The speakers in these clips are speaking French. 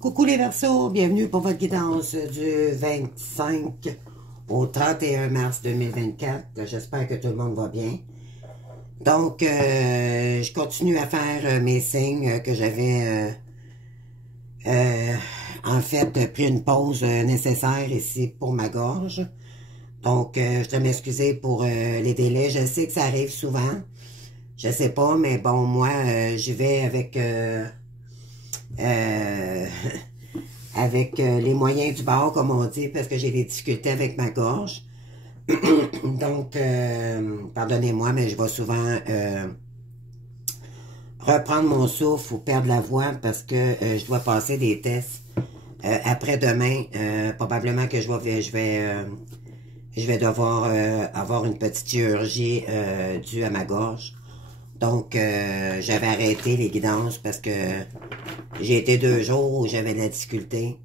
Coucou les Verseaux, bienvenue pour votre guidance du 25 au 31 mars 2024. J'espère que tout le monde va bien. Donc, je continue à faire mes signes que j'avais en fait pris une pause nécessaire ici pour ma gorge. Donc, je dois m'excuser pour les délais. Je sais que ça arrive souvent. Je sais pas, mais bon, moi, j'y vais avec... avec les moyens du bord, comme on dit, parce que j'ai des difficultés avec ma gorge. Donc, pardonnez-moi, mais je vais souvent reprendre mon souffle ou perdre la voix parce que je dois passer des tests. Après-demain, probablement que je vais devoir avoir une petite chirurgie due à ma gorge. Donc, j'avais arrêté les guidances parce que j'ai été 2 jours où j'avais de la difficulté.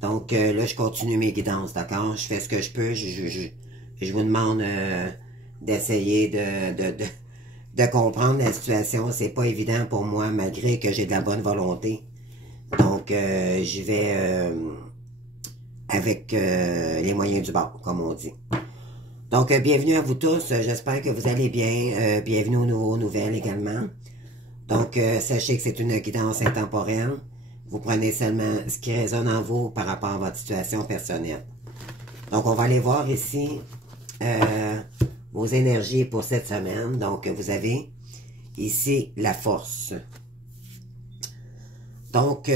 Donc, là, je continue mes guidances, d'accord? Je fais ce que je peux. Je vous demande d'essayer de comprendre la situation. C'est pas évident pour moi, malgré que j'ai de la bonne volonté. Donc, j'y vais avec les moyens du bord, comme on dit. Donc, bienvenue à vous tous. J'espère que vous allez bien. Bienvenue aux nouveaux nouvelles également. Donc, sachez que c'est une guidance intemporelle. Vous prenez seulement ce qui résonne en vous par rapport à votre situation personnelle. Donc, on va aller voir ici vos énergies pour cette semaine. Donc, vous avez ici la force. Donc,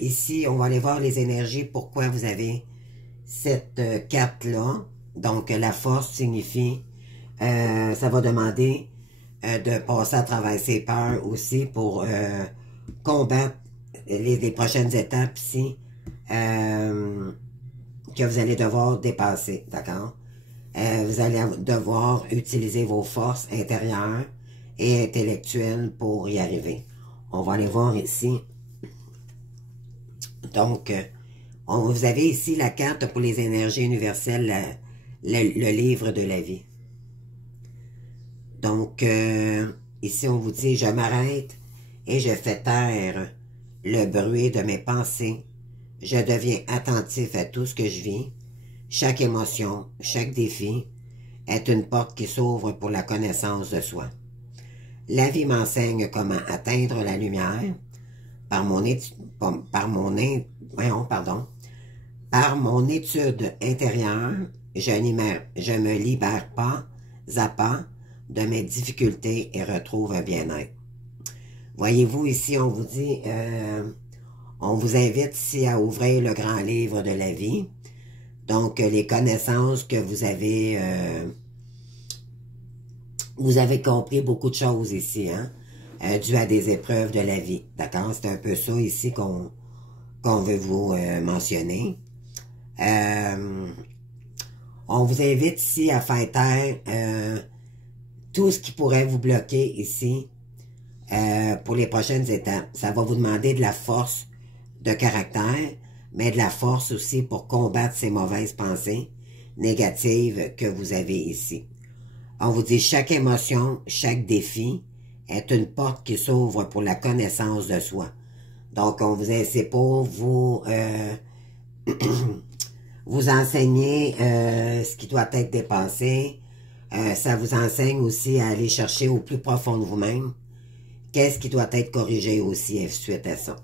ici, on va aller voir les énergies, pourquoi vous avez cette carte-là. Donc, la force signifie, ça va demander de passer à travers ses peurs aussi pour combattre les prochaines étapes ici que vous allez devoir dépasser, d'accord? Vous allez devoir utiliser vos forces intérieures et intellectuelles pour y arriver. On va aller voir ici. Donc, vous avez ici la carte pour les énergies universelles, le livre de la vie. Donc, ici, on vous dit, je m'arrête et je fais taire le bruit de mes pensées. Je deviens attentif à tout ce que je vis. Chaque émotion, chaque défi est une porte qui s'ouvre pour la connaissance de soi. La vie m'enseigne comment atteindre la lumière par mon étude intérieure. Je me libère pas à pas de mes difficultés et retrouve un bien-être. Voyez-vous, ici, on vous dit, on vous invite ici à ouvrir le grand livre de la vie. Donc, les connaissances que vous avez compris beaucoup de choses ici, hein, dû à des épreuves de la vie. D'accord? C'est un peu ça ici qu'on veut vous mentionner. On vous invite ici à faire taire tout ce qui pourrait vous bloquer ici pour les prochaines étapes. Ça va vous demander de la force de caractère, mais de la force aussi pour combattre ces mauvaises pensées négatives que vous avez ici. On vous dit chaque émotion, chaque défi est une porte qui s'ouvre pour la connaissance de soi. Donc, on vous essaie pour vous vous enseigner ce qui doit être dépassé. Ça vous enseigne aussi à aller chercher au plus profond de vous-même. Qu'est-ce qui doit être corrigé aussi suite à ça.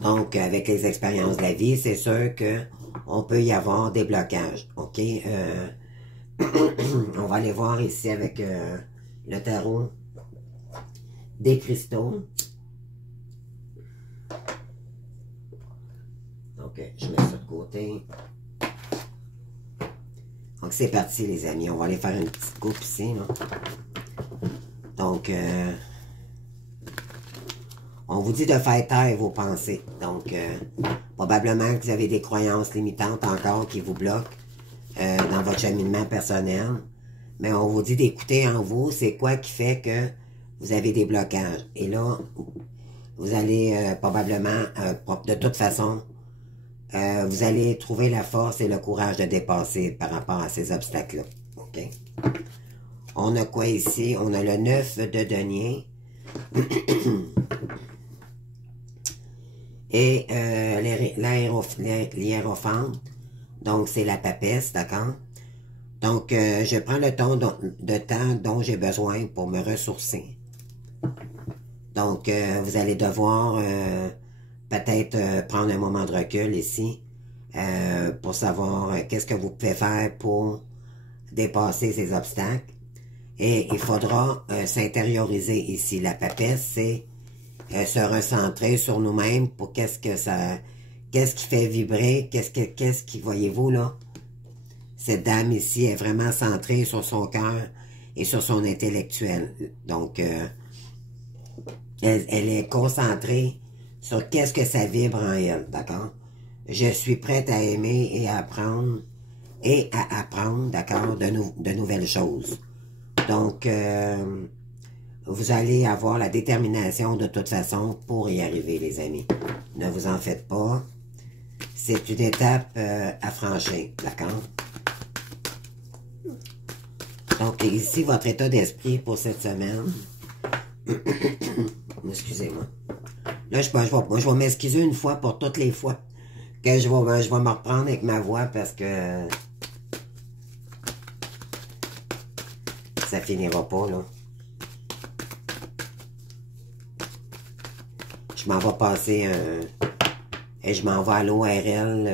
Donc, avec les expériences de la vie, c'est sûr que on peut y avoir des blocages. OK? On va aller voir ici avec le tarot des cristaux. Donc, je mets ça de côté. Donc, c'est parti, les amis. On va aller faire une petite coupe ici, là. Donc, on vous dit de faire taire vos pensées. Donc, probablement que vous avez des croyances limitantes encore qui vous bloquent dans votre cheminement personnel. Mais on vous dit d'écouter en vous, c'est quoi qui fait que vous avez des blocages. Et là, vous allez probablement, de toute façon, vous allez trouver la force et le courage de dépasser par rapport à ces obstacles-là. OK? On a quoi ici? On a le 9 de denier. et l'hiérophante. Donc, c'est la papesse, d'accord? Donc, je prends le temps de temps dont j'ai besoin pour me ressourcer. Donc, vous allez devoir peut-être prendre un moment de recul ici pour savoir qu'est-ce que vous pouvez faire pour dépasser ces obstacles. Et il faudra s'intérioriser ici. La papesse, c'est se recentrer sur nous-mêmes pour qu'est-ce qui fait vibrer, qu'est-ce qui, voyez-vous là, cette dame ici est vraiment centrée sur son cœur et sur son intellectuel. Donc, elle est concentrée sur qu'est-ce que ça vibre en elle, d'accord? Je suis prête à aimer et à apprendre, d'accord, de nouvelles choses. Donc, vous allez avoir la détermination de toute façon pour y arriver, les amis. Ne vous en faites pas. C'est une étape à franchir, d'accord? Donc, ici, votre état d'esprit pour cette semaine. Excusez-moi. Là, je vais m'excuser une fois pour toutes les fois que je vais me reprendre avec ma voix parce que ça finira pas, là. Je m'en vais passer et je m'en vais à l'ORL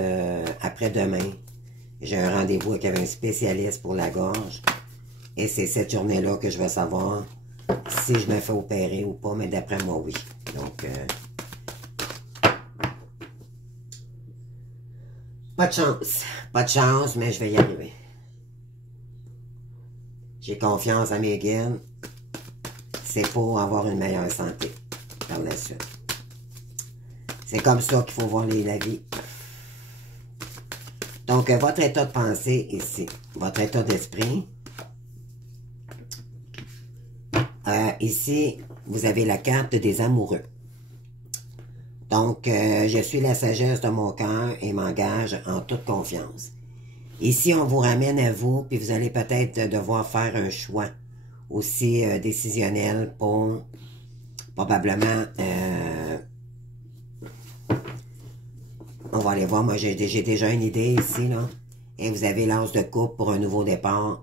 après-demain. J'ai un rendez-vous avec un spécialiste pour la gorge. Et c'est cette journée-là que je vais savoir si je me fais opérer ou pas, mais d'après moi, oui. Donc, pas de chance. Pas de chance, mais je vais y arriver. J'ai confiance à mes guides. C'est pour avoir une meilleure santé par la suite. C'est comme ça qu'il faut voir la vie. Donc, votre état de pensée ici, votre état d'esprit. Ici, vous avez la carte des amoureux. Donc, je suis la sagesse de mon cœur et m'engage en toute confiance. Ici, on vous ramène à vous, puis vous allez peut-être devoir faire un choix aussi décisionnel pour probablement... on va aller voir, moi j'ai déjà une idée ici, là. Et vous avez l'as de coupe pour un nouveau départ.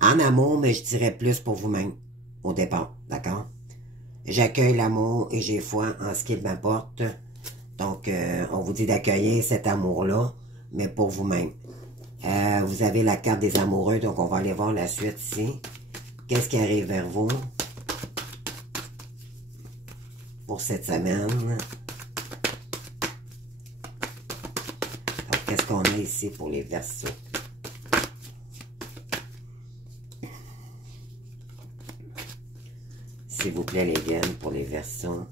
En amour, mais je dirais plus pour vous-même au départ, d'accord? J'accueille l'amour et j'ai foi en ce qu'il m'apporte. Donc, on vous dit d'accueillir cet amour-là, mais pour vous-même. Vous avez la carte des amoureux, donc on va aller voir la suite ici. Qu'est-ce qui arrive vers vous pour cette semaine? Qu'est-ce qu'on a ici pour les Verseaux? S'il vous plaît, les gaines, pour les Verseaux.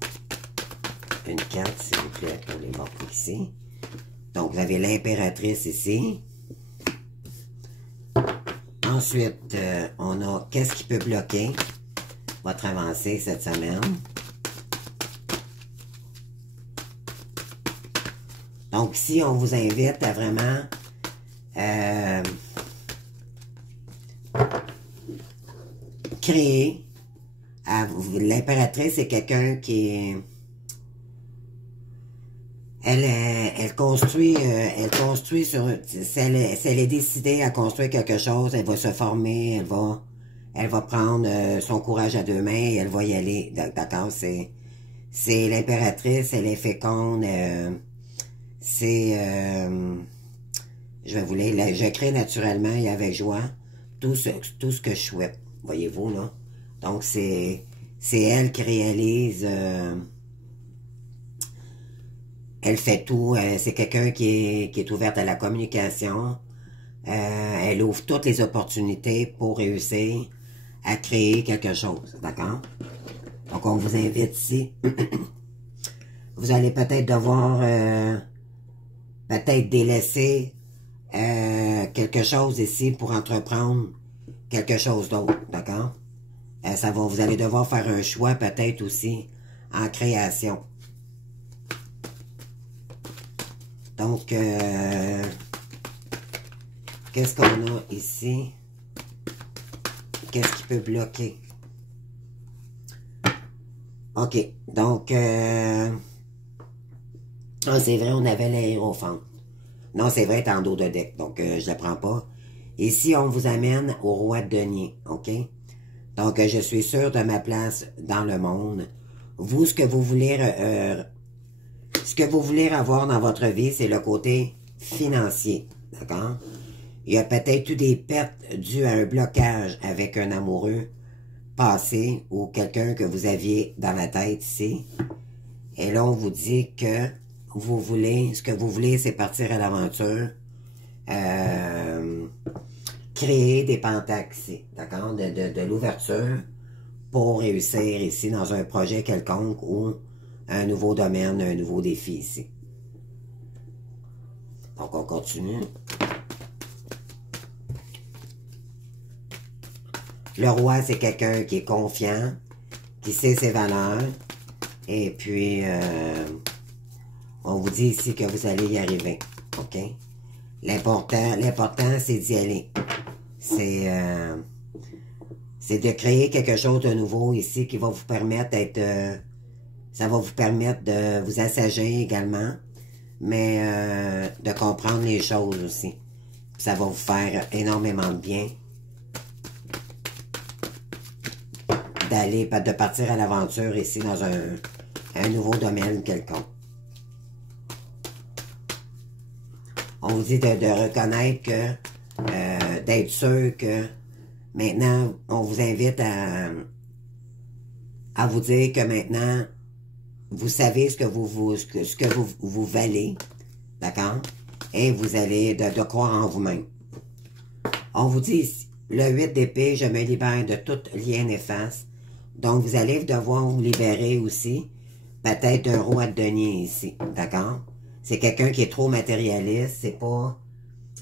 Une carte, s'il vous plaît, pour les morts ici. Donc, vous avez l'impératrice ici. Ensuite, on a qu'est-ce qui peut bloquer votre avancée cette semaine. Donc, ici, on vous invite à vraiment créer. L'impératrice, c'est quelqu'un qui est... Elle construit sur... Si elle est décidée à construire quelque chose, elle va se former, elle va prendre son courage à deux mains et elle va y aller. D'accord? C'est l'impératrice, elle est féconde, je vais vous lire, je crée naturellement et avec joie tout ce que je souhaite. Voyez-vous, là? Donc, c'est elle qui réalise... elle fait tout. C'est quelqu'un qui est ouverte à la communication. Elle ouvre toutes les opportunités pour réussir à créer quelque chose. D'accord? Donc, on vous invite ici. Vous allez peut-être devoir peut-être délaisser quelque chose ici pour entreprendre quelque chose d'autre. D'accord? Vous allez devoir faire un choix peut-être aussi en création. Donc, qu'est-ce qu'on a ici? Qu'est-ce qui peut bloquer? OK. Donc, ah, c'est vrai, on avait l'aérophante. Non, c'est vrai, t'es en dos de deck, donc je le prends pas. Ici, on vous amène au roi de denier, OK? Donc, je suis sûr de ma place dans le monde. Vous, ce que vous voulez avoir dans votre vie, c'est le côté financier, d'accord? Il y a peut-être eu des pertes dues à un blocage avec un amoureux passé ou quelqu'un que vous aviez dans la tête ici. Et là, on vous dit que ce que vous voulez, c'est partir à l'aventure, créer des pentacles ici, d'accord? De l'ouverture pour réussir ici dans un projet quelconque ou un nouveau domaine, un nouveau défi ici. Donc, on continue. Le roi, c'est quelqu'un qui est confiant, qui sait ses valeurs. Et puis, on vous dit ici que vous allez y arriver. OK? L'important, c'est d'y aller. C'est de créer quelque chose de nouveau ici qui va vous permettre d'être... ça va vous permettre de vous assager également, mais de comprendre les choses aussi. Ça va vous faire énormément de bien. De partir à l'aventure ici dans un nouveau domaine quelconque. On vous dit de reconnaître que, d'être sûr que maintenant, on vous invite à vous dire que maintenant, vous savez ce que vous valez, d'accord? Et vous allez de croire en vous-même. On vous dit ici, le 8 d'épée, je me libère de tout lien néfaste. Donc, vous allez devoir vous libérer aussi, peut-être d'un roi de denier ici, d'accord? C'est quelqu'un qui est trop matérialiste, c'est pas...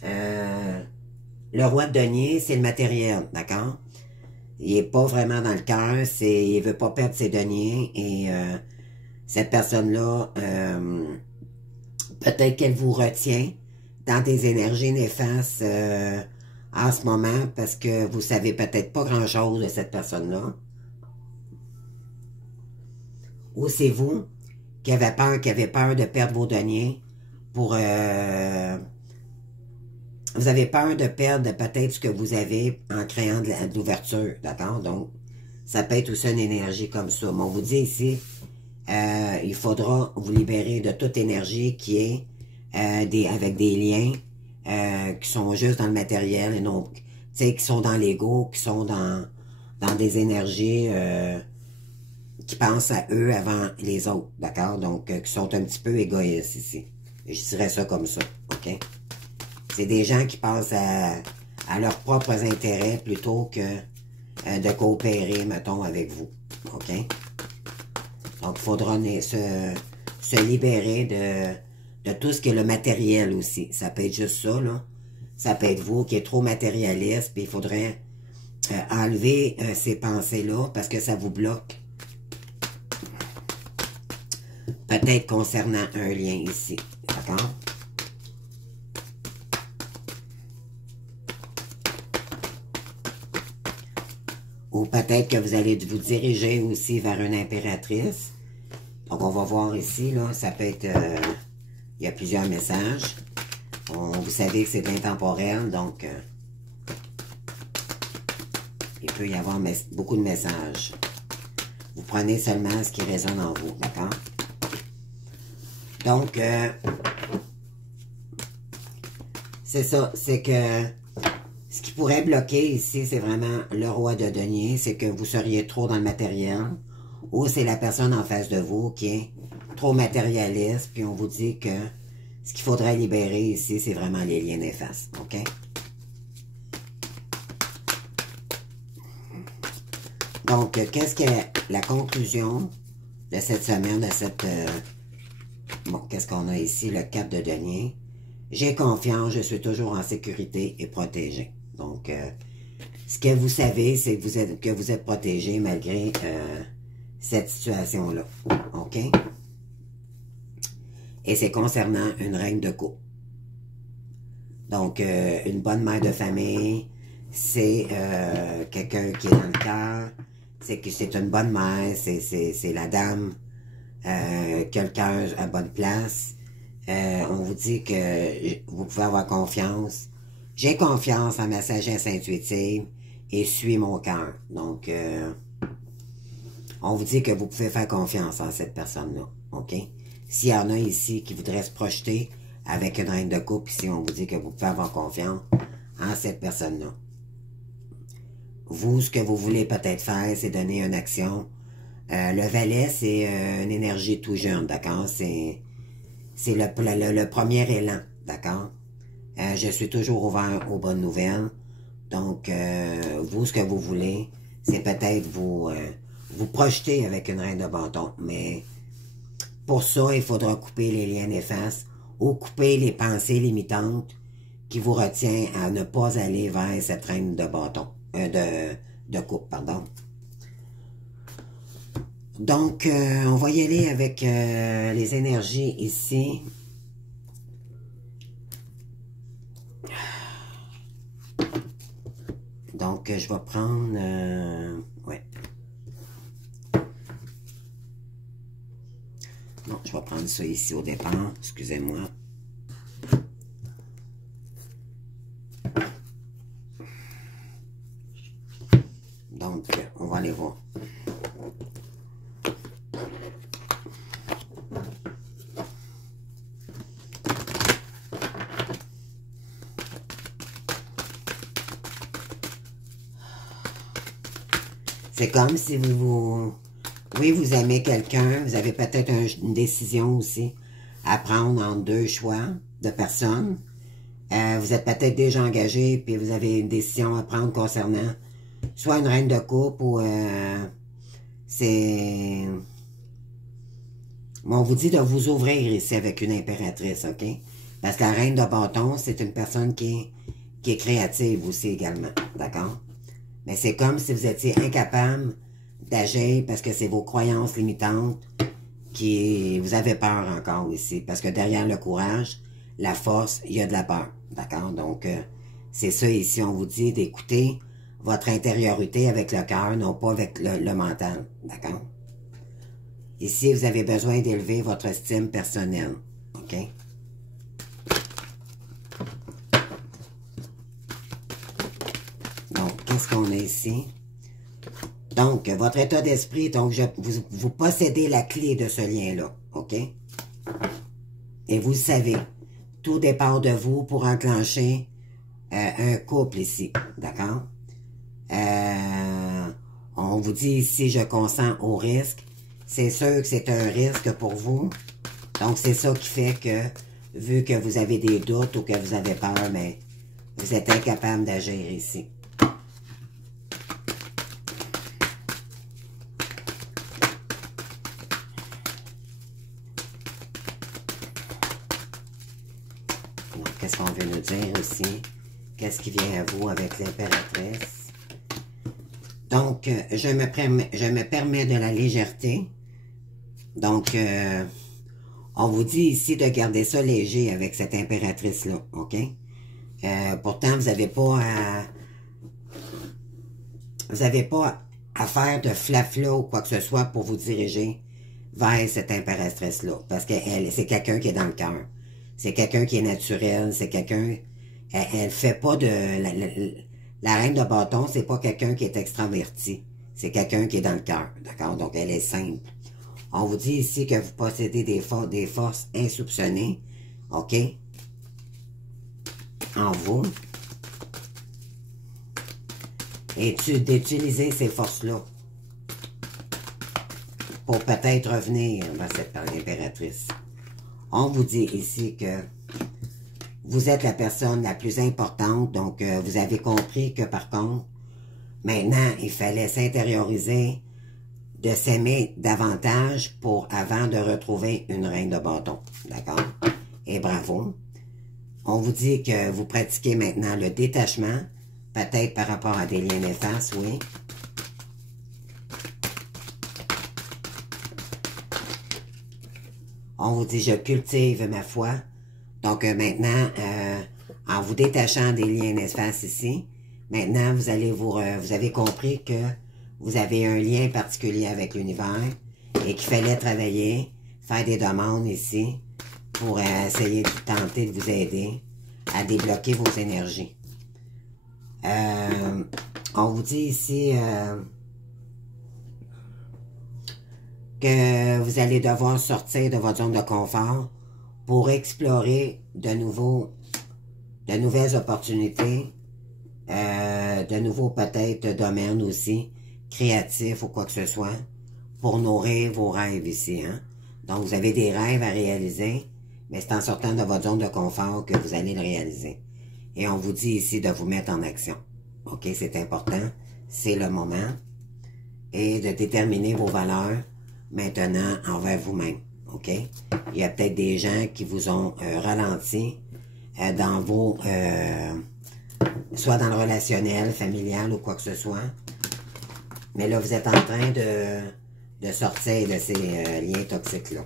le roi de denier, c'est le matériel, d'accord? Il est pas vraiment dans le cœur, il veut pas perdre ses deniers, et cette personne-là, peut-être qu'elle vous retient dans des énergies néfastes en ce moment, parce que vous savez peut-être pas grand-chose de cette personne-là. Ou c'est vous qui avez peur de perdre vos deniers pour... vous avez peur de perdre peut-être ce que vous avez en créant de l'ouverture, d'accord? Donc, ça peut être aussi une énergie comme ça. Mais on vous dit ici, il faudra vous libérer de toute énergie qui est avec des liens qui sont juste dans le matériel et non, tu sais, qui sont dans l'ego, qui sont dans des énergies... qui pensent à eux avant les autres, d'accord? Donc, qui sont un petit peu égoïstes ici. Je dirais ça comme ça, OK? C'est des gens qui pensent à leurs propres intérêts plutôt que de coopérer, mettons, avec vous, OK? Donc, il faudra se libérer de tout ce qui est le matériel aussi. Ça peut être juste ça, là. Ça peut être vous qui êtes trop matérialiste, puis il faudrait enlever ces pensées-là parce que ça vous bloque. Peut-être concernant un lien ici, d'accord? Ou peut-être que vous allez vous diriger aussi vers une impératrice. Donc, on va voir ici, là, ça peut être... il y a plusieurs messages. Vous savez que c'est intemporel, donc... il peut y avoir beaucoup de messages. Vous prenez seulement ce qui résonne en vous, d'accord? Donc, c'est ça, c'est que ce qui pourrait bloquer ici, c'est vraiment le roi de denier, c'est que vous seriez trop dans le matériel, ou c'est la personne en face de vous qui est trop matérialiste, puis on vous dit que ce qu'il faudrait libérer ici, c'est vraiment les liens néfastes, OK? Donc, qu'est-ce que la conclusion de cette semaine, de cette... bon, qu'est-ce qu'on a ici? Le 4 de denier. J'ai confiance, je suis toujours en sécurité et protégé. Donc, ce que vous savez, c'est que vous êtes protégé malgré cette situation-là. OK? Et c'est concernant une reine de coupe. Donc, une bonne mère de famille, c'est quelqu'un qui est dans le cœur, c'est que c'est une bonne mère, c'est la dame qui a le cœur à bonne place. On vous dit que vous pouvez avoir confiance. J'ai confiance en ma sagesse intuitive et suis mon cœur. Donc, on vous dit que vous pouvez faire confiance en cette personne-là. OK? S'il y en a ici qui voudraient se projeter avec une reine de coupe, ici, on vous dit que vous pouvez avoir confiance en cette personne-là. Vous, ce que vous voulez peut-être faire, c'est donner une action. Le valet, c'est une énergie tout jeune, d'accord? C'est le premier élan, d'accord? Je suis toujours ouvert aux bonnes nouvelles. Donc, vous, ce que vous voulez, c'est peut-être vous projeter avec une reine de bâton. Mais pour ça, il faudra couper les liens néfastes ou couper les pensées limitantes qui vous retient à ne pas aller vers cette reine de bâton, de coupe, pardon. Donc, on va y aller avec les énergies ici. Donc, je vais prendre... ouais. Non, je vais prendre ça ici au départ. Excusez-moi. Donc, on va aller voir. C'est comme si oui, vous aimez quelqu'un, vous avez peut-être une décision aussi à prendre entre deux choix de personnes. Vous êtes peut-être déjà engagé, puis vous avez une décision à prendre concernant soit une reine de coupe ou c'est... Bon, on vous dit de vous ouvrir ici avec une impératrice, OK? Parce que la reine de bâton, c'est une personne qui est créative aussi également, d'accord? Mais c'est comme si vous étiez incapable d'agir parce que c'est vos croyances limitantes qui vous avez peur encore ici. Parce que derrière le courage, la force, il y a de la peur. D'accord? Donc, c'est ça ici. On vous dit d'écouter votre intériorité avec le cœur, non pas avec le mental. D'accord? Ici, vous avez besoin d'élever votre estime personnelle. OK? Donc, qu'est-ce qu'on a ici? Donc, votre état d'esprit, donc vous possédez la clé de ce lien-là, OK? Et vous le savez, tout dépend de vous pour enclencher un couple ici, d'accord? On vous dit ici, je consens au risque. C'est sûr que c'est un risque pour vous. Donc, c'est ça qui fait que, vu que vous avez des doutes ou que vous avez peur, mais vous êtes incapable d'agir ici. Qu'est-ce qu'on veut nous dire aussi? Qu'est-ce qui vient à vous avec l'impératrice? Donc, je me permets de la légèreté. Donc, on vous dit ici de garder ça léger avec cette impératrice-là, OK? Pourtant, vous n'avez pas à faire de flafla ou quoi que ce soit pour vous diriger vers cette impératrice-là. Parce que c'est quelqu'un qui est dans le cœur. C'est quelqu'un qui est naturel. C'est quelqu'un... Elle fait pas de... La reine de bâton, c'est pas quelqu'un qui est extraverti. C'est quelqu'un qui est dans le cœur. D'accord? Donc, elle est simple. On vous dit ici que vous possédez des forces insoupçonnées. OK? En vous. Et d'utiliser ces forces-là pour peut-être revenir vers cette impératrice. On vous dit ici que vous êtes la personne la plus importante, donc vous avez compris que par contre, maintenant, il fallait s'intérioriser, de s'aimer davantage avant de retrouver une reine de bâton. D'accord? Et bravo. On vous dit que vous pratiquez maintenant le détachement, peut-être par rapport à des liens néfastes, oui. On vous dit, je cultive ma foi. Donc maintenant, en vous détachant des liens néfastes ici, maintenant vous avez compris que vous avez un lien particulier avec l'univers et qu'il fallait travailler, faire des demandes ici pour essayer de tenter de vous aider à débloquer vos énergies. On vous dit ici que vous allez devoir sortir de votre zone de confort pour explorer de nouvelles opportunités, de nouveaux peut-être domaines aussi, créatifs ou quoi que ce soit, pour nourrir vos rêves ici. Hein? Donc, vous avez des rêves à réaliser, mais c'est en sortant de votre zone de confort que vous allez le réaliser. Et on vous dit ici de vous mettre en action. OK, c'est important, c'est le moment. Et de déterminer vos valeurs maintenant envers vous-même. OK? Il y a peut-être des gens qui vous ont ralenti dans vos... soit dans le relationnel, familial ou quoi que ce soit. Mais là, vous êtes en train de sortir de ces liens toxiques-là.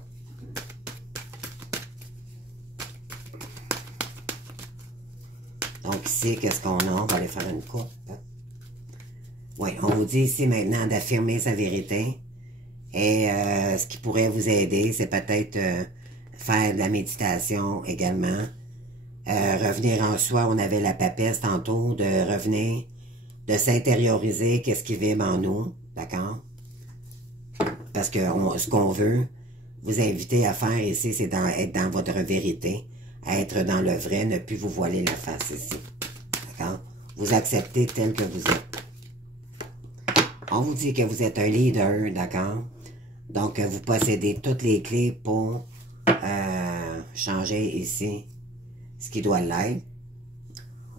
Donc ici, qu'est-ce qu'on a? On va aller faire une coupe. Oui, on vous dit ici maintenant d'affirmer sa vérité. Et ce qui pourrait vous aider, c'est peut-être faire de la méditation également. Revenir en soi, on avait la papesse tantôt, de revenir, de s'intérioriser, qu'est-ce qui vibre en nous, d'accord? Parce que ce qu'on veut vous inviter à faire ici, c'est être dans votre vérité, être dans le vrai, ne plus vous voiler la face ici, d'accord? Vous acceptez tel que vous êtes. On vous dit que vous êtes un leader, d'accord? Donc, vous possédez toutes les clés pour changer ici ce qui doit l'être.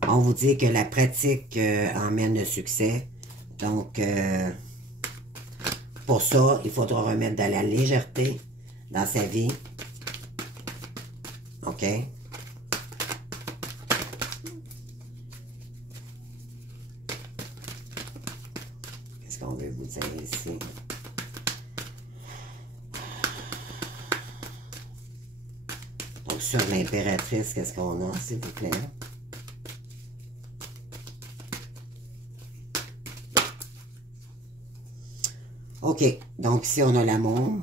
On vous dit que la pratique emmène le succès. Donc, pour ça, il faudra remettre de la légèreté dans sa vie. OK? Qu'est-ce qu'on veut vous dire ici? Donc, sur l'impératrice, qu'est-ce qu'on a, s'il vous plaît? OK. Donc, ici, on a l'amour.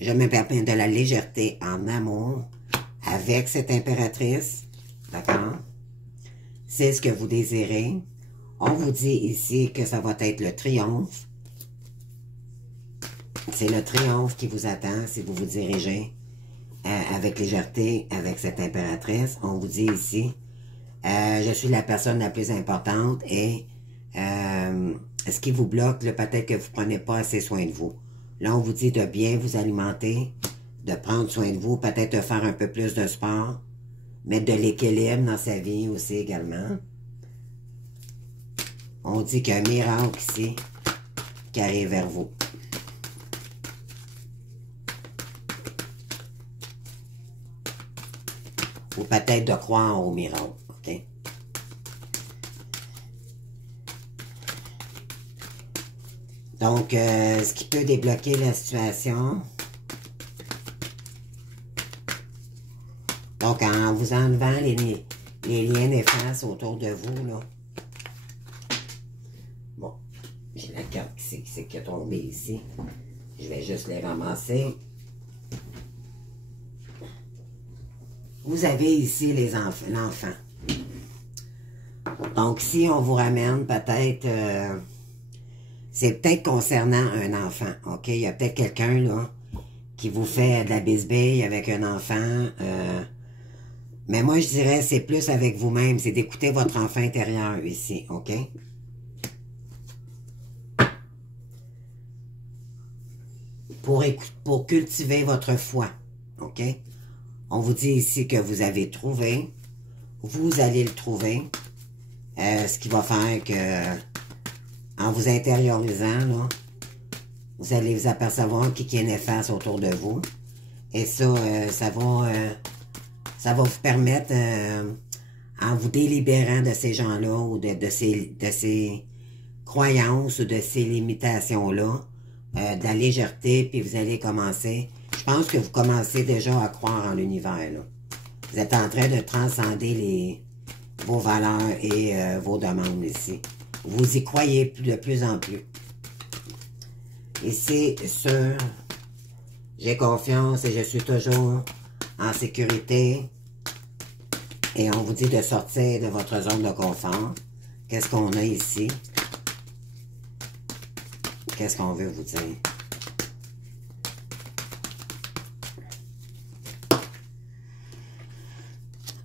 Je me permets de la légèreté en amour avec cette impératrice. D'accord? C'est ce que vous désirez. On vous dit ici que ça va être le triomphe. C'est le triomphe qui vous attend si vous vous dirigez avec légèreté, avec cette impératrice. On vous dit ici, je suis la personne la plus importante et ce qui vous bloque, peut-être que vous ne prenez pas assez soin de vous. Là, on vous dit de bien vous alimenter, de prendre soin de vous, peut-être de faire un peu plus de sport, mettre de l'équilibre dans sa vie aussi également. On dit qu'il y a un miracle ici qui arrive vers vous. Ou peut-être de croire au miracle, OK? Donc, ce qui peut débloquer la situation. Donc, en vous enlevant les liens néfastes autour de vous, là. Bon, j'ai la carte qui est tombée ici. Je vais juste les ramasser. Vous avez ici l'enfant. Donc, si on vous ramène peut-être... c'est peut-être concernant un enfant, OK? Il y a peut-être quelqu'un, là, qui vous fait de la bisbille avec un enfant. Mais moi, je dirais, c'est plus avec vous-même. C'est d'écouter votre enfant intérieur ici, OK? Pour cultiver votre foi, OK? On vous dit ici que vous avez trouvé. Vous allez le trouver. Ce qui va faire que... En vous intériorisant, là, vous allez vous apercevoir qui est néfaste autour de vous. Et ça, ça va vous permettre, en vous délibérant de ces gens-là ou de ces croyances ou de ces limitations-là, de la légèreté, puis vous allez commencer. Je pense que vous commencez déjà à croire en l'univers, là. Vous êtes en train de transcender vos valeurs et vos demandes ici. Vous y croyez de plus en plus. Ici, sur j'ai confiance et je suis toujours en sécurité. Et on vous dit de sortir de votre zone de confort. Qu'est-ce qu'on a ici? Qu'est-ce qu'on veut vous dire?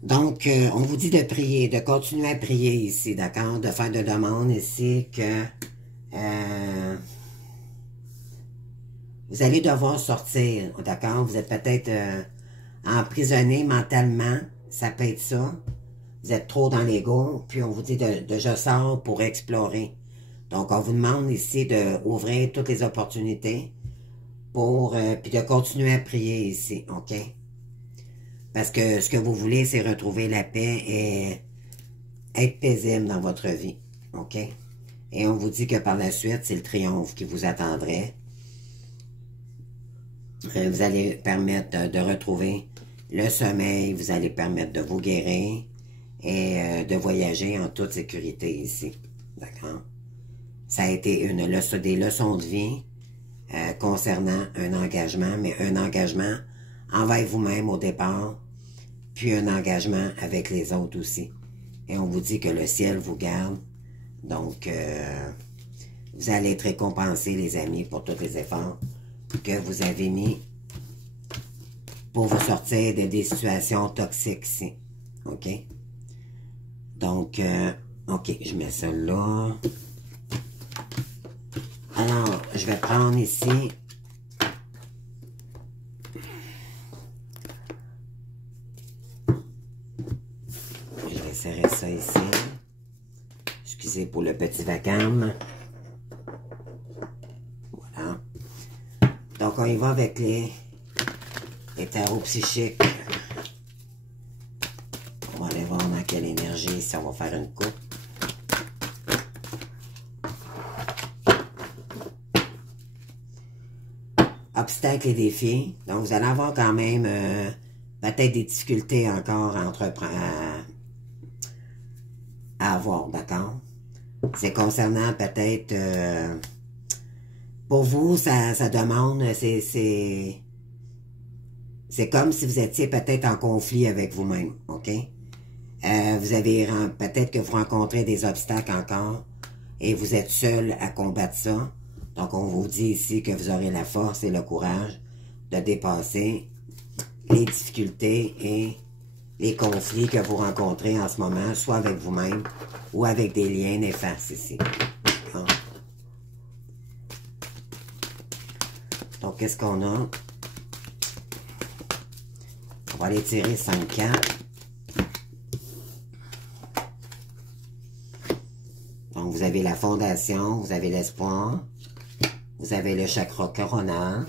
Donc, on vous dit de prier, de continuer à prier ici, d'accord? De faire de demandes ici que vous allez devoir sortir, d'accord? Vous êtes peut-être emprisonné mentalement, ça peut être ça. Vous êtes trop dans l'ego, puis on vous dit de je sors pour explorer. Donc, on vous demande ici d'ouvrir toutes les opportunités pour puis de continuer à prier ici, OK? Parce que ce que vous voulez, c'est retrouver la paix et être paisible dans votre vie, OK? Et on vous dit que par la suite, c'est le triomphe qui vous attendrait. Vous allez permettre de retrouver le sommeil, vous allez permettre de vous guérir et de voyager en toute sécurité ici, d'accord? Ça a été des leçons de vie concernant un engagement, mais un engagement envers vous-même au départ, puis un engagement avec les autres aussi. Et on vous dit que le ciel vous garde, donc vous allez être récompensés, les amis, pour tous les efforts que vous avez mis pour vous sortir de des situations toxiques ici, OK? Donc, OK, je mets ça là. Alors, je vais prendre ici je vais serrer ça ici. Excusez pour le petit vacarme. Voilà. Donc, on y va avec les tarots psychiques. On va aller voir dans quelle énergie, si on va faire une coupe. Obstacles et défis. Donc, vous allez avoir quand même peut-être des difficultés encore à avoir, d'accord? C'est concernant peut-être... pour vous, ça demande... C'est comme si vous étiez peut-être en conflit avec vous-même, OK? Vous avez... Peut-être que vous rencontrez des obstacles encore et vous êtes seul à combattre ça. Donc, on vous dit ici que vous aurez la force et le courage de dépasser les difficultés et les conflits que vous rencontrez en ce moment, soit avec vous-même ou avec des liens néfastes ici. Donc, qu'est-ce qu'on a? On va aller tirer 5 cartes. Donc, vous avez la fondation, vous avez l'espoir. Vous avez le chakra coronal.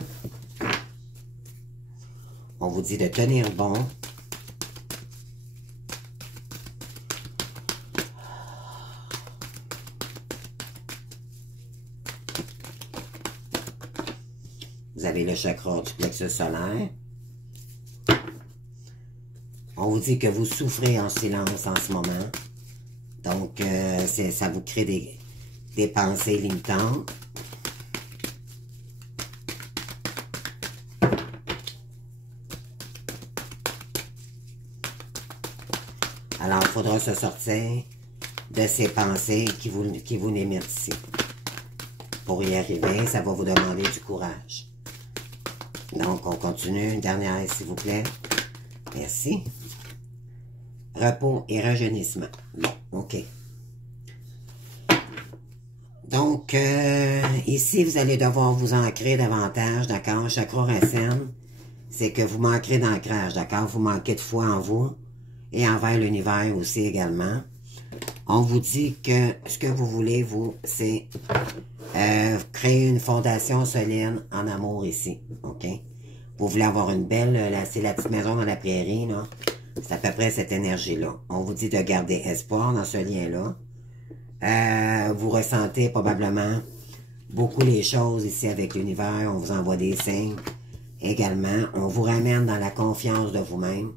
On vous dit de tenir bon. Vous avez le chakra du plexus solaire. On vous dit que vous souffrez en silence en ce moment. Donc, ça vous crée des pensées limitantes. Alors, il faudra se sortir de ces pensées qui vous limitent ici. Pour y arriver, ça va vous demander du courage. Donc, on continue. Une dernière, s'il vous plaît. Merci. Repos et rajeunissement. Bon, OK. Donc, ici, vous allez devoir vous ancrer davantage, d'accord? Chakra racine, c'est que vous manquerez d'ancrage, d'accord? Vous manquez de foi en vous et envers l'univers aussi également. On vous dit que ce que vous voulez, vous, c'est créer une fondation solide en amour ici, OK? Vous voulez avoir une belle, c'est la petite maison dans la prairie, là. C'est à peu près cette énergie-là. On vous dit de garder espoir dans ce lien-là. Vous ressentez probablement beaucoup les choses ici avec l'univers. On vous envoie des signes également. On vous ramène dans la confiance de vous-même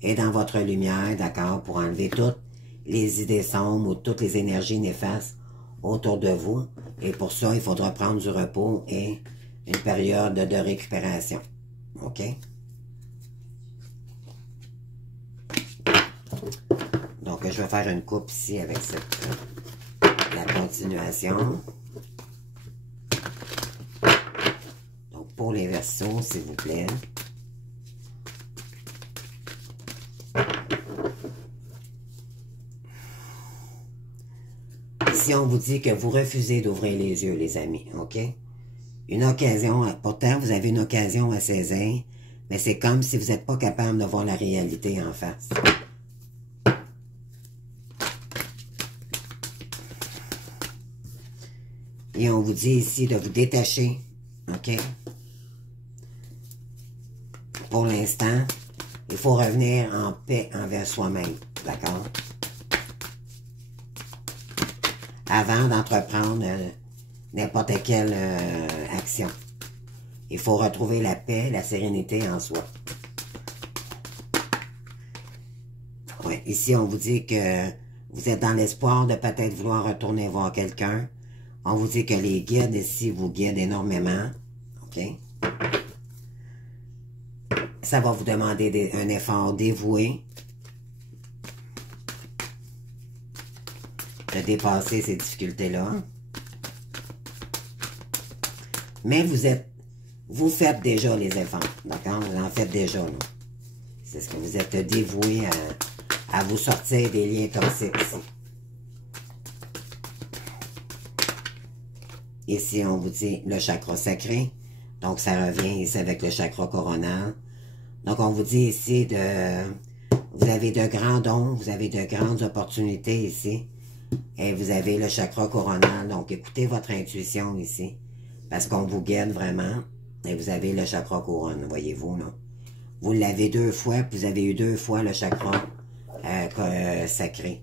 et dans votre lumière, d'accord, pour enlever toutes les idées sombres ou toutes les énergies néfastes. autour de vous. Et pour ça, il faudra prendre du repos et une période de récupération. OK? Donc, je vais faire une coupe ici avec la continuation. Donc, pour les Verseaux, s'il vous plaît. Si on vous dit que vous refusez d'ouvrir les yeux, les amis, OK? Une occasion, pourtant, vous avez une occasion à saisir, mais c'est comme si vous n'êtes pas capable de voir la réalité en face. Et on vous dit ici de vous détacher, OK? Pour l'instant, il faut revenir en paix envers soi-même, d'accord? Avant d'entreprendre n'importe quelle action. Il faut retrouver la paix, la sérénité en soi. Ouais, ici, on vous dit que vous êtes dans l'espoir de peut-être vouloir retourner voir quelqu'un. On vous dit que les guides ici vous guident énormément. OK? Ça va vous demander un effort dévoué de dépasser ces difficultés-là. Mais vous faites déjà les efforts, d'accord? Vous en faites déjà, là. C'est ce que vous êtes dévoué à vous sortir des liens toxiques ici. Ici, on vous dit le chakra sacré. Donc, ça revient ici avec le chakra coronal. Donc, on vous dit ici vous avez de grands dons, vous avez de grandes opportunités ici. Et vous avez le chakra coronal. Donc, écoutez votre intuition ici. Parce qu'on vous guide vraiment. Et vous avez le chakra couronne, voyez-vous, là. Vous l'avez 2 fois, puis vous avez eu 2 fois le chakra sacré.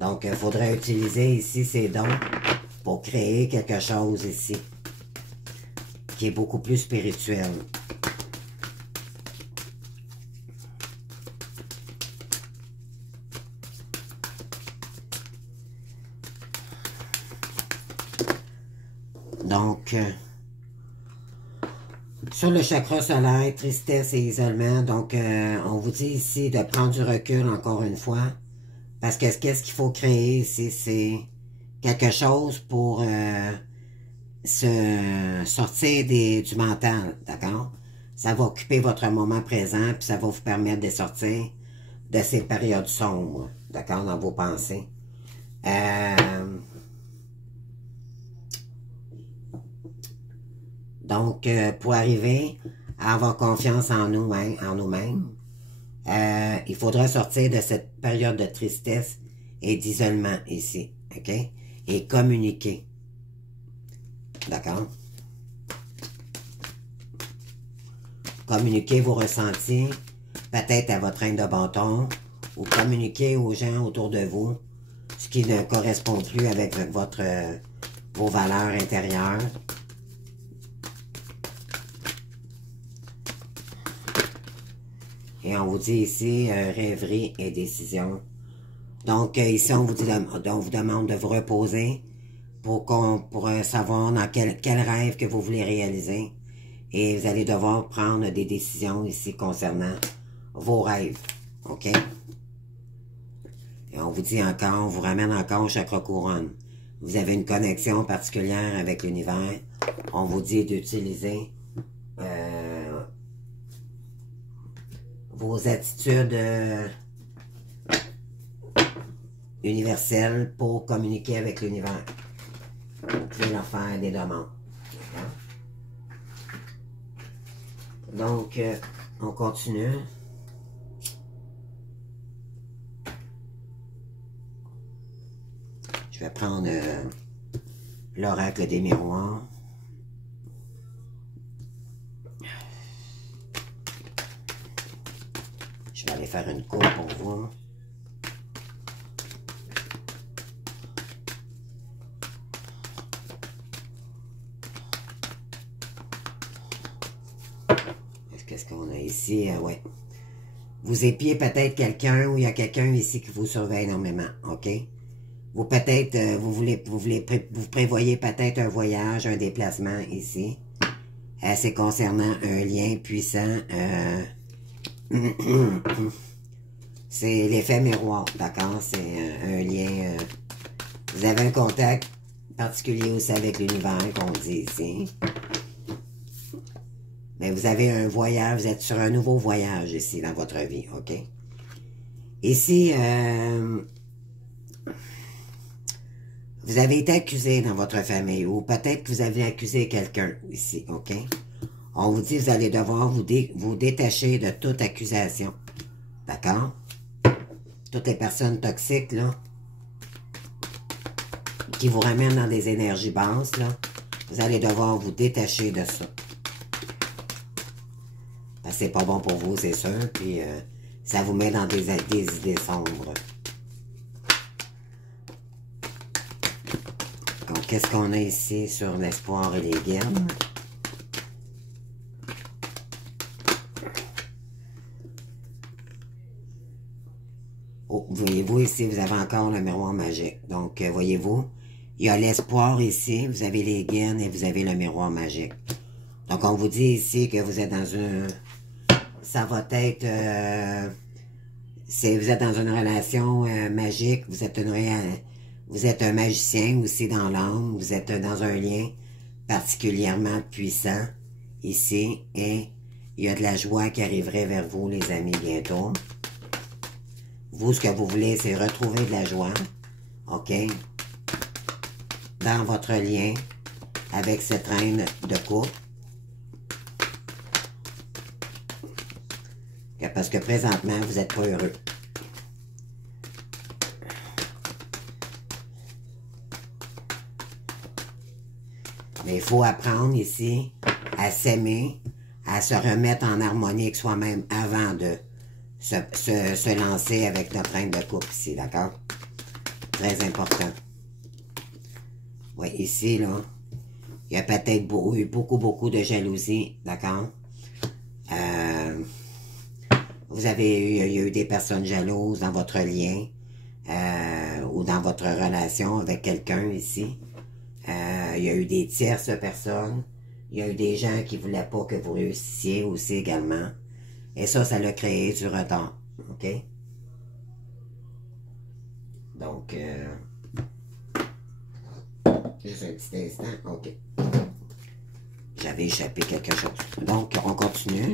Donc, il faudrait utiliser ici ces dons pour créer quelque chose ici qui est beaucoup plus spirituel. Donc, sur le chakra solaire, tristesse et isolement, donc on vous dit ici de prendre du recul encore une fois, parce que qu'est-ce qu'il faut créer ici, c'est quelque chose pour se sortir du mental, d'accord? Ça va occuper votre moment présent, puis ça va vous permettre de sortir de ces périodes sombres, d'accord, dans vos pensées. Donc, pour arriver à avoir confiance en nous-mêmes, il faudra sortir de cette période de tristesse et d'isolement ici, OK? Et communiquer. D'accord? Communiquer vos ressentis, peut-être à votre reine de bâton, ou communiquer aux gens autour de vous ce qui ne correspond plus avec vos valeurs intérieures. Et on vous dit ici, rêverie et décision. Donc, ici, on vous demande de vous reposer pour savoir dans quel rêve que vous voulez réaliser. Et vous allez devoir prendre des décisions ici concernant vos rêves. OK? Et on vous dit encore, on vous ramène encore au chakra couronne. Vous avez une connexion particulière avec l'univers. On vous dit d'utiliser vos attitudes universelles pour communiquer avec l'univers. Vous pouvez leur faire des demandes. Donc, on continue. Je vais prendre l'oracle des miroirs. Je vais aller faire une coupe pour vous. Qu'est-ce qu'on a ici? Ouais. Vous épiez peut-être quelqu'un ou il y a quelqu'un ici qui vous surveille énormément, OK? Vous peut-être, vous prévoyez peut-être un voyage, un déplacement ici. C'est concernant un lien puissant. C'est l'effet miroir, d'accord? C'est un lien. Vous avez un contact particulier aussi avec l'univers, qu'on dit ici. Mais vous avez un voyage, vous êtes sur un nouveau voyage ici dans votre vie, ok? Ici, vous avez été accusé dans votre famille, ou peut-être que vous avez accusé quelqu'un ici, ok? On vous dit que vous allez devoir vous détacher de toute accusation, d'accord? Toutes les personnes toxiques, là, qui vous ramènent dans des énergies basses, là, vous allez devoir vous détacher de ça. C'est pas bon pour vous, c'est sûr, puis ça vous met dans des idées sombres. Donc, qu'est-ce qu'on a ici sur l'espoir et les guerres? Oh, voyez-vous ici, vous avez encore le miroir magique. Donc, voyez-vous, il y a l'espoir ici, vous avez les gaines et vous avez le miroir magique. Donc, on vous dit ici que vous êtes dans une... Ça va être... vous êtes dans une relation magique, vous êtes un magicien aussi dans l'âme, vous êtes dans un lien particulièrement puissant ici et il y a de la joie qui arriverait vers vous, les amis, bientôt. Vous, ce que vous voulez, c'est retrouver de la joie, ok, dans votre lien avec cette reine de coupe. Parce que présentement, vous n'êtes pas heureux. Mais il faut apprendre ici à s'aimer, à se remettre en harmonie avec soi-même avant de se lancer avec notre reine de coupe ici, d'accord? Très important. Oui, ici, là, il y a peut-être eu beaucoup de jalousie, d'accord? Il y a eu des personnes jalouses dans votre lien ou dans votre relation avec quelqu'un ici. Il y a eu des tierces personnes. Il y a eu des gens qui ne voulaient pas que vous réussissiez aussi également. Et ça l'a créé du retard. OK? Donc, juste un petit instant. OK. J'avais échappé quelque chose. Donc, on continue.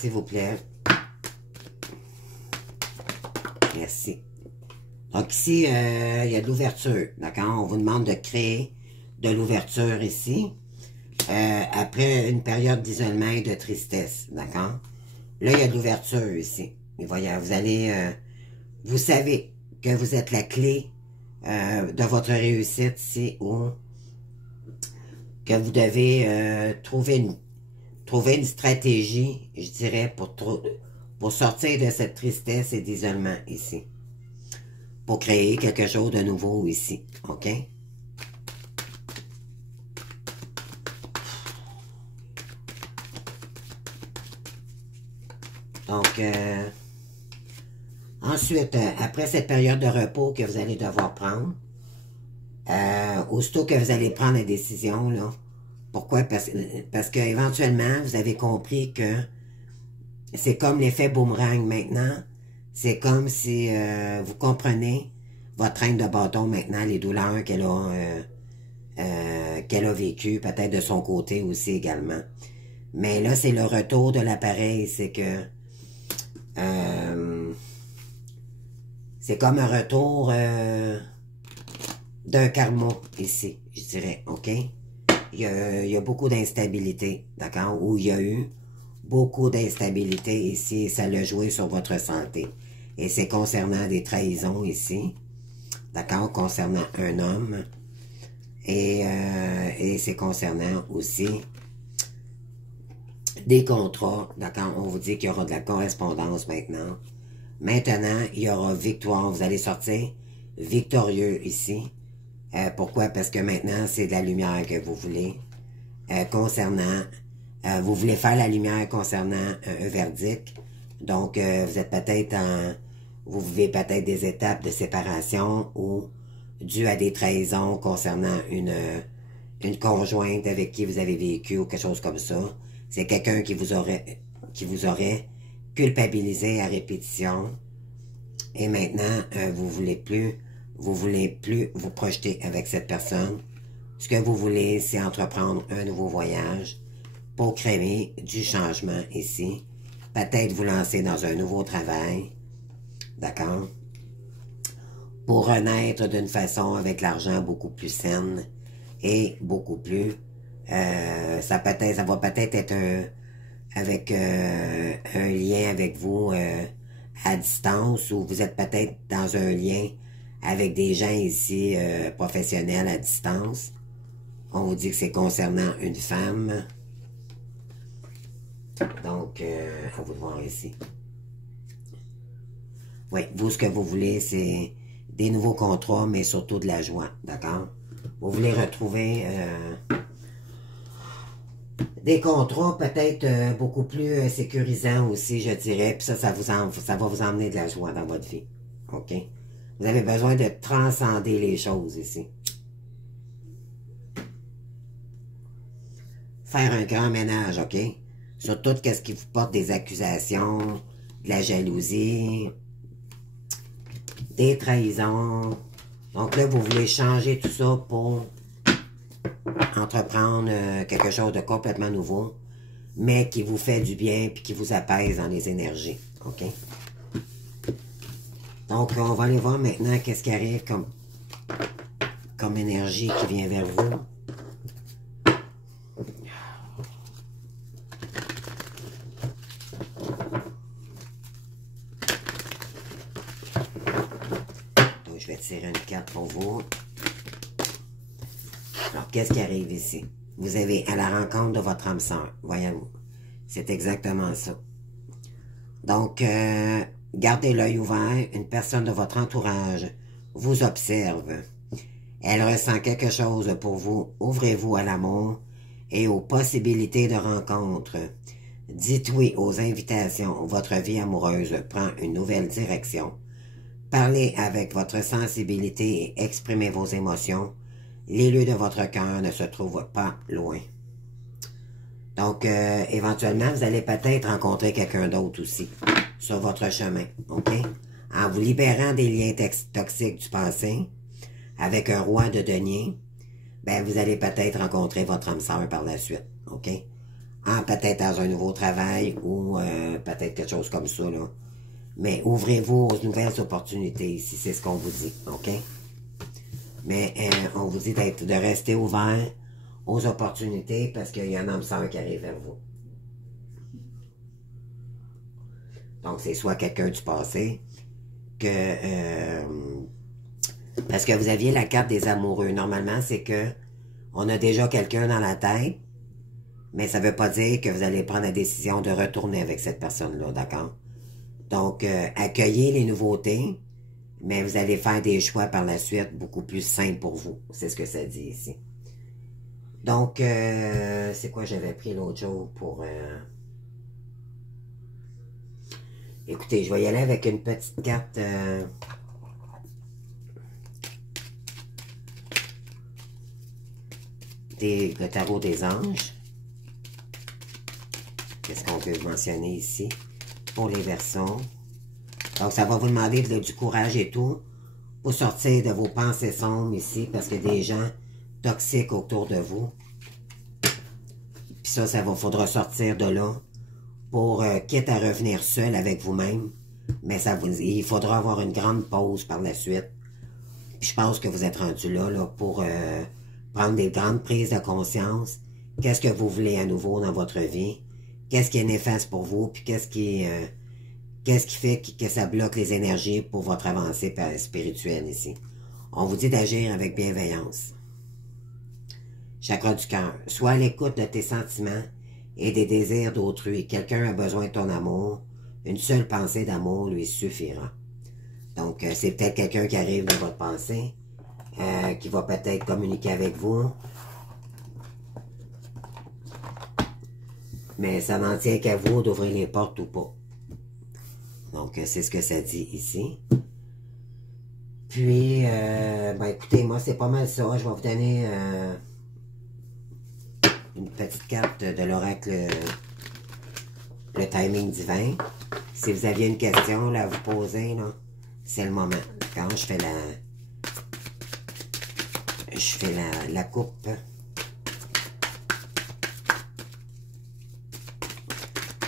S'il vous plaît. Merci. Donc ici, il y a de l'ouverture, d'accord? On vous demande de créer de l'ouverture ici, après une période d'isolement et de tristesse, d'accord? Là, il y a de l'ouverture ici. Et voyez, vous savez que vous êtes la clé de votre réussite ici, ou que vous devez trouver une stratégie, je dirais, pour sortir de cette tristesse et d'isolement ici. Pour créer quelque chose de nouveau ici. OK? Donc, ensuite, après cette période de repos que vous allez devoir prendre, aussitôt que vous allez prendre la décision, là, pourquoi? Parce que éventuellement, vous avez compris que c'est comme l'effet boomerang maintenant. C'est comme si vous comprenez votre reine de bâton maintenant, les douleurs qu'elle a vécues, peut-être de son côté aussi également. Mais là, c'est le retour de l'appareil, c'est que c'est comme un retour d'un karma ici, je dirais, OK? Il y a beaucoup d'instabilité, d'accord? Ou il y a eu beaucoup d'instabilité ici, et ça l'a joué sur votre santé. Et c'est concernant des trahisons ici, d'accord? Concernant un homme. Et c'est concernant aussi des contrats, d'accord? On vous dit qu'il y aura de la correspondance maintenant. Maintenant, il y aura victoire. Vous allez sortir victorieux ici Pourquoi? Parce que maintenant, c'est de la lumière que vous voulez. Concernant, vous voulez faire la lumière concernant un verdict. Donc, vous êtes peut-être vous vivez peut-être des étapes de séparation ou dû à des trahisons concernant une conjointe avec qui vous avez vécu ou quelque chose comme ça. C'est quelqu'un qui vous aurait culpabilisé à répétition. Et maintenant, vous voulez plus vous projeter avec cette personne. Ce que vous voulez, c'est entreprendre un nouveau voyage pour créer du changement ici. Peut-être vous lancer dans un nouveau travail. D'accord? Pour renaître d'une façon avec l'argent beaucoup plus saine et beaucoup plus... ça va peut-être être avec un lien avec vous à distance ou vous êtes peut-être dans un lien avec des gens ici professionnels à distance. On vous dit que c'est concernant une femme. Donc, on va voir ici. Oui, vous, ce que vous voulez, c'est des nouveaux contrats, mais surtout de la joie, d'accord? Vous voulez retrouver des contrats peut-être beaucoup plus sécurisants aussi, je dirais. Puis ça va vous emmener de la joie dans votre vie, OK? Vous avez besoin de transcender les choses ici. Faire un grand ménage, OK? Sur tout ce qui vous porte des accusations, de la jalousie, des trahisons. Donc là, vous voulez changer tout ça pour entreprendre quelque chose de complètement nouveau, mais qui vous fait du bien puis qui vous apaise dans les énergies, OK? Donc, on va aller voir maintenant qu'est-ce qui arrive comme énergie qui vient vers vous. Donc, je vais tirer une carte pour vous. Alors, qu'est-ce qui arrive ici? Vous avez à la rencontre de votre âme sœur, voyez-vous. C'est exactement ça. Donc, gardez l'œil ouvert. Une personne de votre entourage vous observe. Elle ressent quelque chose pour vous. Ouvrez-vous à l'amour et aux possibilités de rencontre. Dites oui aux invitations. Votre vie amoureuse prend une nouvelle direction. Parlez avec votre sensibilité et exprimez vos émotions. Les lieux de votre cœur ne se trouvent pas loin. Donc, éventuellement, vous allez peut-être rencontrer quelqu'un d'autre aussi sur votre chemin, OK? En vous libérant des liens toxiques du passé, avec un roi de denier, ben vous allez peut-être rencontrer votre âme sœur par la suite, OK? Peut-être dans un nouveau travail ou peut-être quelque chose comme ça, là. Mais ouvrez-vous aux nouvelles opportunités ici, c'est ce qu'on vous dit, OK? Mais on vous dit de rester ouvert aux opportunités parce qu'il y a un âme sœur qui arrive vers vous. Donc, c'est soit quelqu'un du passé que... parce que vous aviez la carte des amoureux. Normalement, c'est que on a déjà quelqu'un dans la tête, mais ça ne veut pas dire que vous allez prendre la décision de retourner avec cette personne-là, d'accord? Donc, accueillez les nouveautés, mais vous allez faire des choix par la suite beaucoup plus simples pour vous. C'est ce que ça dit ici. Donc, c'est quoi j'avais pris l'autre jour pour... Écoutez, je vais y aller avec une petite carte... le tarot des anges. Qu'est-ce qu'on peut mentionner ici pour les Verseaux? Donc, ça va vous demander du courage et tout pour sortir de vos pensées sombres ici parce qu'il y a des gens toxiques autour de vous. Puis ça faudra sortir de là pour, quitte à revenir seul avec vous-même, mais il faudra avoir une grande pause par la suite. Puis je pense que vous êtes rendu là pour prendre des grandes prises de conscience. Qu'est-ce que vous voulez à nouveau dans votre vie? Qu'est-ce qui est néfaste pour vous? Puis qu'est-ce qui fait que ça bloque les énergies pour votre avancée spirituelle ici? On vous dit d'agir avec bienveillance. Chakra du cœur. Sois à l'écoute de tes sentiments et des désirs d'autrui. Quelqu'un a besoin de ton amour. Une seule pensée d'amour lui suffira. Donc, c'est peut-être quelqu'un qui arrive dans votre pensée. qui va peut-être communiquer avec vous. Mais ça n'en tient qu'à vous d'ouvrir les portes ou pas. Donc, c'est ce que ça dit ici. Puis, ben écoutez, moi, c'est pas mal ça. Je vais vous donner une petite carte de l'oracle, le timing divin. Si vous aviez une question là, à vous poser, là, c'est le moment. Quand je fais la coupe.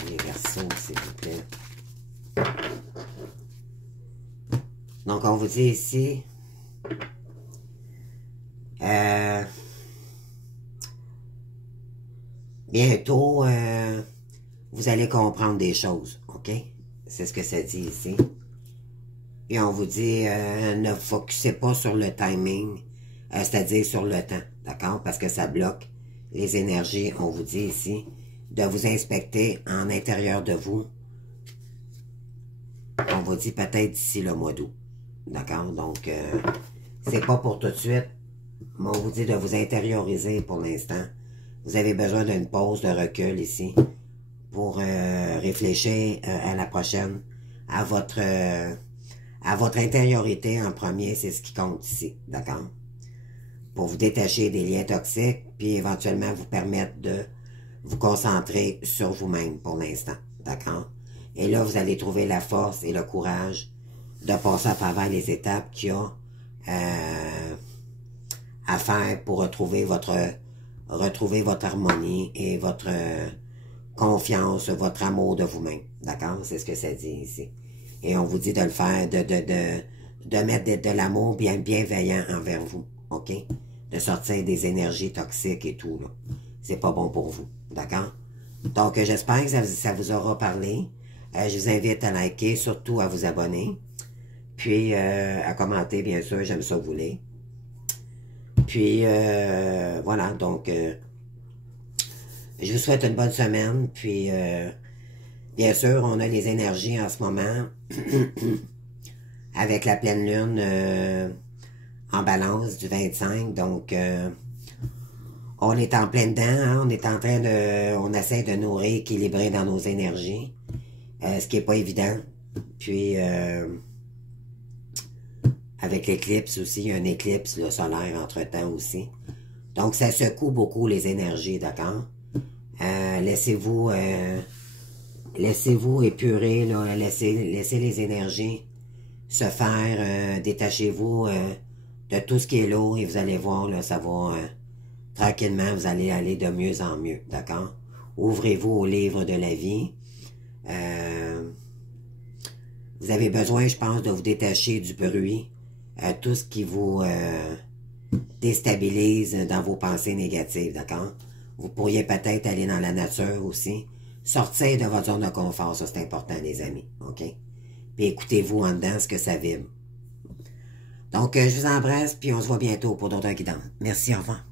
Les Verseaux, s'il vous plaît. Donc, on vous dit ici, bientôt, vous allez comprendre des choses, ok? C'est ce que ça dit ici. Et on vous dit, ne focussez pas sur le timing, c'est-à-dire sur le temps, d'accord? Parce que ça bloque les énergies, on vous dit ici, de vous inspecter en intérieur de vous. On vous dit peut-être d'ici le mois d'août. D'accord? Donc, c'est pas pour tout de suite. Mais on vous dit de vous intérioriser pour l'instant. Vous avez besoin d'une pause de recul ici pour réfléchir à la prochaine, à votre intériorité en premier, c'est ce qui compte ici. D'accord? Pour vous détacher des liens toxiques, puis éventuellement vous permettre de vous concentrer sur vous-même pour l'instant. D'accord? Et là, vous allez trouver la force et le courage de passer à travers les étapes qu'il y a à faire pour retrouver votre harmonie et votre confiance, votre amour de vous-même. D'accord? C'est ce que ça dit ici. Et on vous dit de le faire, de mettre de l'amour bienveillant envers vous. OK? De sortir des énergies toxiques et tout, là. C'est pas bon pour vous. D'accord? Donc, j'espère que ça vous aura parlé. Je vous invite à liker, surtout à vous abonner. Puis, à commenter, bien sûr, j'aime ça vous lire. Puis, voilà, donc, je vous souhaite une bonne semaine. Puis, bien sûr, on a les énergies en ce moment, avec la pleine lune en balance du 25. Donc, on est en plein dedans, hein, on essaie de nous rééquilibrer dans nos énergies, ce qui n'est pas évident. Puis, avec l'éclipse aussi, il y a un éclipse là, solaire entre-temps aussi. Donc, ça secoue beaucoup les énergies, d'accord? Laissez-vous épurer, là, laissez les énergies se faire, détachez-vous de tout ce qui est lourd et vous allez voir, là, ça va, tranquillement, vous allez aller de mieux en mieux, d'accord? Ouvrez-vous au livre de la vie. Vous avez besoin, je pense, de vous détacher du bruit, tout ce qui vous déstabilise dans vos pensées négatives, d'accord? Vous pourriez peut-être aller dans la nature aussi. Sortir de votre zone de confort, ça c'est important, les amis, ok? Puis écoutez-vous en dedans ce que ça vibre. Donc, je vous embrasse, puis on se voit bientôt pour d'autres guidances. Merci, au revoir.